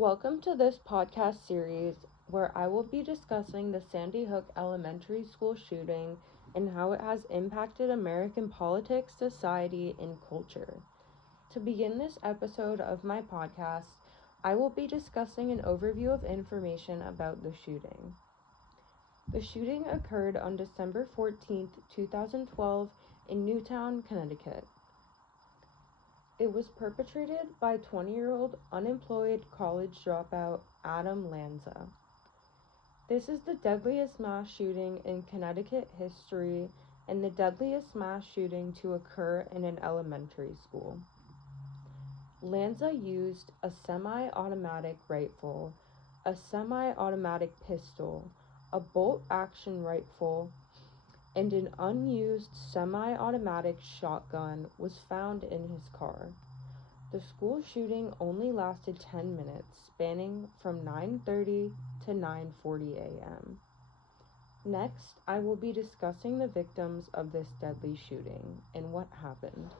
Welcome to this podcast series where I will be discussing the Sandy Hook Elementary School shooting and how it has impacted American politics, society, and culture. To begin this episode of my podcast, I will be discussing an overview of information about the shooting. The shooting occurred on December 14th, 2012 in Newtown, Connecticut. It was perpetrated by 20-year-old unemployed college dropout Adam Lanza. This is the deadliest mass shooting in Connecticut history and the deadliest mass shooting to occur in an elementary school. Lanza used a semi-automatic rifle, a semi-automatic pistol, a bolt-action rifle, and an unused semi-automatic shotgun was found in his car. The school shooting only lasted 10 minutes, spanning from 9:30 to 9:40 a.m. Next, I will be discussing the victims of this deadly shooting and what happened.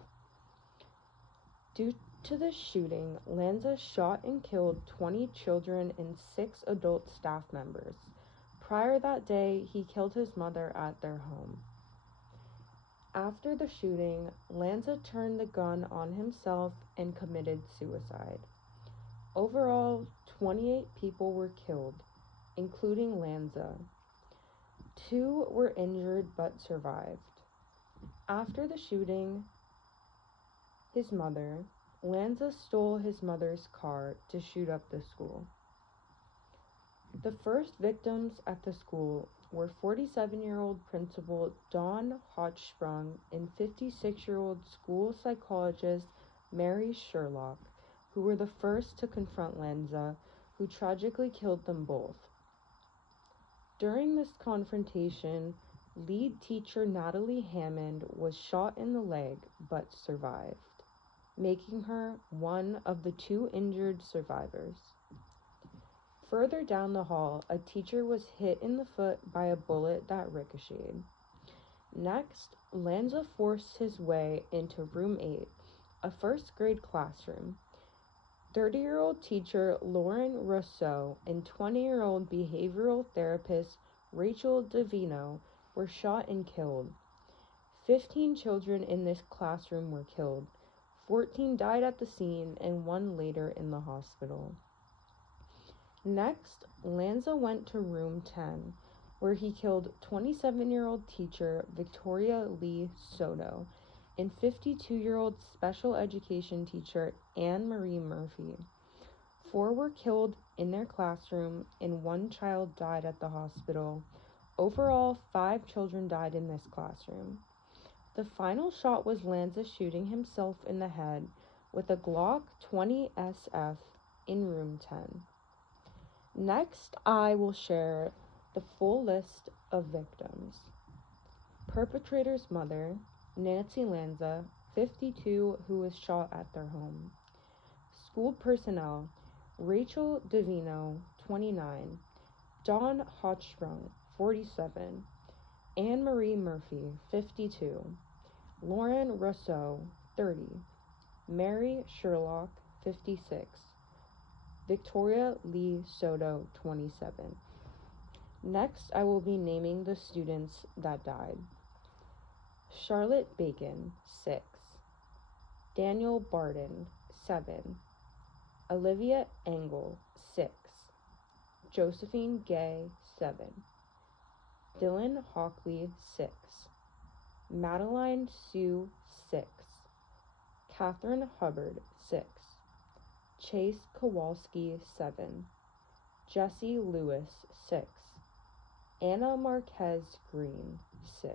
Due to the shooting, Lanza shot and killed 20 children and 6 adult staff members. Prior that day, he killed his mother at their home. After the shooting, Lanza turned the gun on himself and committed suicide. Overall, 28 people were killed, including Lanza. 2 were injured but survived. After the shooting, Lanza stole his mother's car to shoot up the school. The first victims at the school were 47-year-old principal Dawn Hochsprung and 56-year-old school psychologist Mary Sherlock, who were the first to confront Lanza, who tragically killed them both. During this confrontation, lead teacher Natalie Hammond was shot in the leg but survived, making her one of the 2 injured survivors. Further down the hall, a teacher was hit in the foot by a bullet that ricocheted. Next, Lanza forced his way into room 8, a first-grade classroom. 30-year-old teacher Lauren Rousseau and 20-year-old behavioral therapist Rachel Davino were shot and killed. 15 children in this classroom were killed. 14 died at the scene and 1 later in the hospital. Next, Lanza went to room 10, where he killed 27-year-old teacher Victoria Lee Soto and 52-year-old special education teacher Anne Marie Murphy. 4 were killed in their classroom and 1 child died at the hospital. Overall, 5 children died in this classroom. The final shot was Lanza shooting himself in the head with a Glock 20 SF in room 10. Next, I will share the full list of victims. Perpetrator's mother, Nancy Lanza, 52, who was shot at their home. School personnel, Rachel Davino, 29, Dawn Hochsprung, 47, Anne Marie Murphy, 52, Lauren Rousseau, 30, Mary Sherlock, 56, Victoria Lee Soto, 27. Next, I will be naming the students that died. Charlotte Bacon, 6. Daniel Barden, 7. Olivia Engel, 6. Josephine Gay, 7. Dylan Hockley, 6. Madeline Sue, 6. Catherine Hubbard, 6. Chase Kowalski, 7. Jesse Lewis, 6. Anna Marquez Green, 6.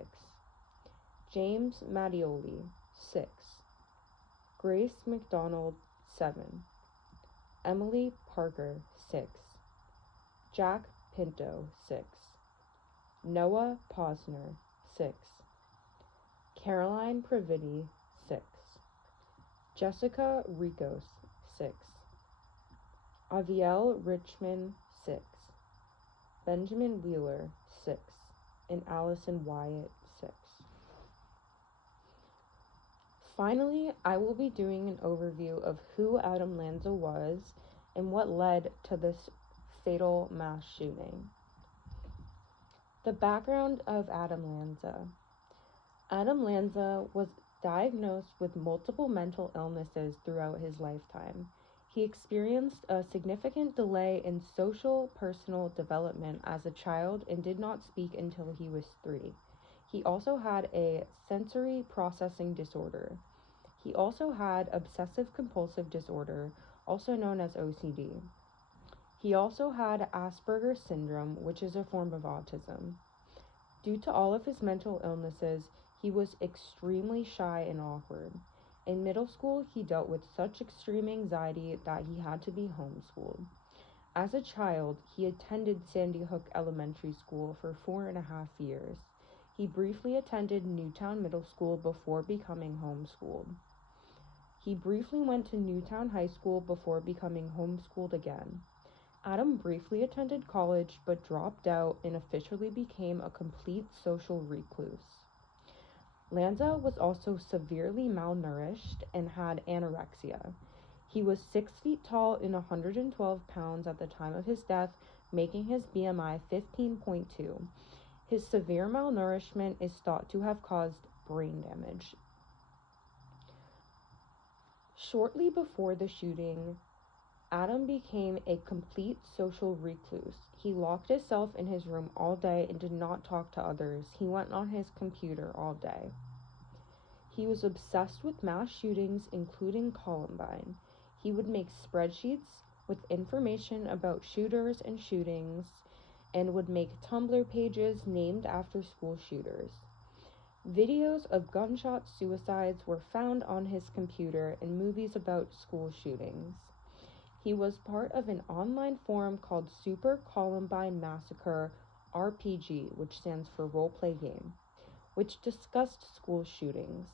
James Mattioli, 6. Grace McDonald, 7. Emily Parker, 6. Jack Pinto, 6. Noah Posner, 6. Caroline Previti, 6. Jessica Ricos, 6. Aviel Richmond, 6. Benjamin Wheeler, 6. And Allison Wyatt, 6. Finally, I will be doing an overview of who Adam Lanza was and what led to this fatal mass shooting. The background of Adam Lanza. Adam Lanza was diagnosed with multiple mental illnesses throughout his lifetime. He experienced a significant delay in social personal development as a child and did not speak until he was 3. He also had a sensory processing disorder. He also had obsessive compulsive disorder, also known as OCD. He also had Asperger's syndrome, which is a form of autism. Due to all of his mental illnesses, he was extremely shy and awkward. In middle school, he dealt with such extreme anxiety that he had to be homeschooled. As a child, he attended Sandy Hook Elementary School for 4.5 years. He briefly attended Newtown Middle School before becoming homeschooled. He briefly went to Newtown High School before becoming homeschooled again. Adam briefly attended college but dropped out and officially became a complete social recluse. Lanza was also severely malnourished and had anorexia. He was 6 feet tall and 112 pounds at the time of his death, making his BMI 15.2. His severe malnourishment is thought to have caused brain damage. Shortly before the shooting, Adam became a complete social recluse. He locked himself in his room all day and did not talk to others. He went on his computer all day. He was obsessed with mass shootings, including Columbine. He would make spreadsheets with information about shooters and shootings and would make Tumblr pages named after school shooters. Videos of gunshot suicides were found on his computer and movies about school shootings. He was part of an online forum called Super Columbine Massacre RPG, which stands for Roleplay Game, which discussed school shootings.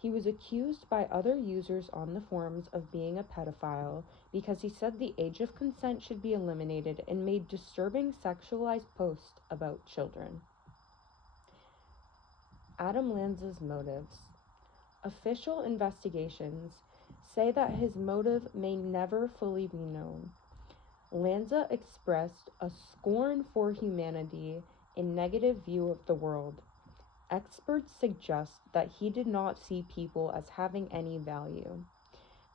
He was accused by other users on the forums of being a pedophile because he said the age of consent should be eliminated and made disturbing sexualized posts about children. Adam Lanza's motives. Official investigations say that his motive may never fully be known. Lanza expressed a scorn for humanity and negative view of the world. Experts suggest that he did not see people as having any value.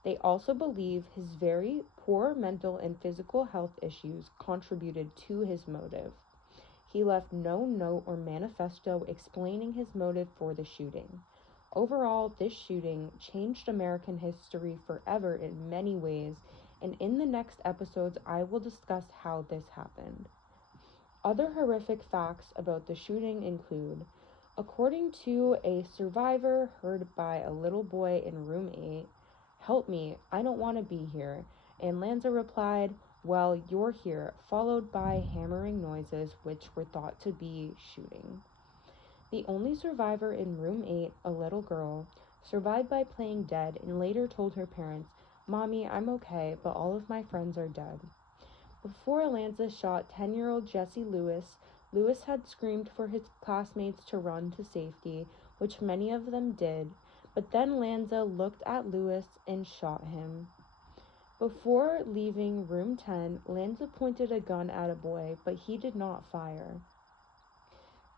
They also believe his very poor mental and physical health issues contributed to his motive. He left no note or manifesto explaining his motive for the shooting. Overall, this shooting changed American history forever in many ways, and in the next episodes, I will discuss how this happened. Other horrific facts about the shooting include, according to a survivor heard by a little boy in room 8, "Help me, I don't want to be here," and Lanza replied, "Well, you're here," followed by hammering noises which were thought to be shooting. The only survivor in room 8, a little girl, survived by playing dead and later told her parents, "Mommy, I'm okay, but all of my friends are dead." Before Lanza shot 10-year-old Jesse Lewis, Lewis had screamed for his classmates to run to safety, which many of them did, but then Lanza looked at Lewis and shot him. Before leaving room 10, Lanza pointed a gun at a boy, but he did not fire.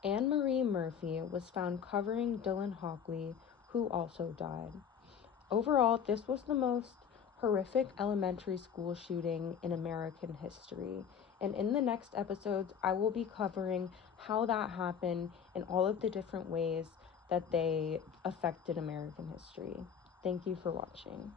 Anne Marie Murphy was found covering Dylan Hockley, who also died. Overall, this was the most horrific elementary school shooting in American history. And in the next episodes, I will be covering how that happened and all of the different ways that they affected American history. Thank you for watching.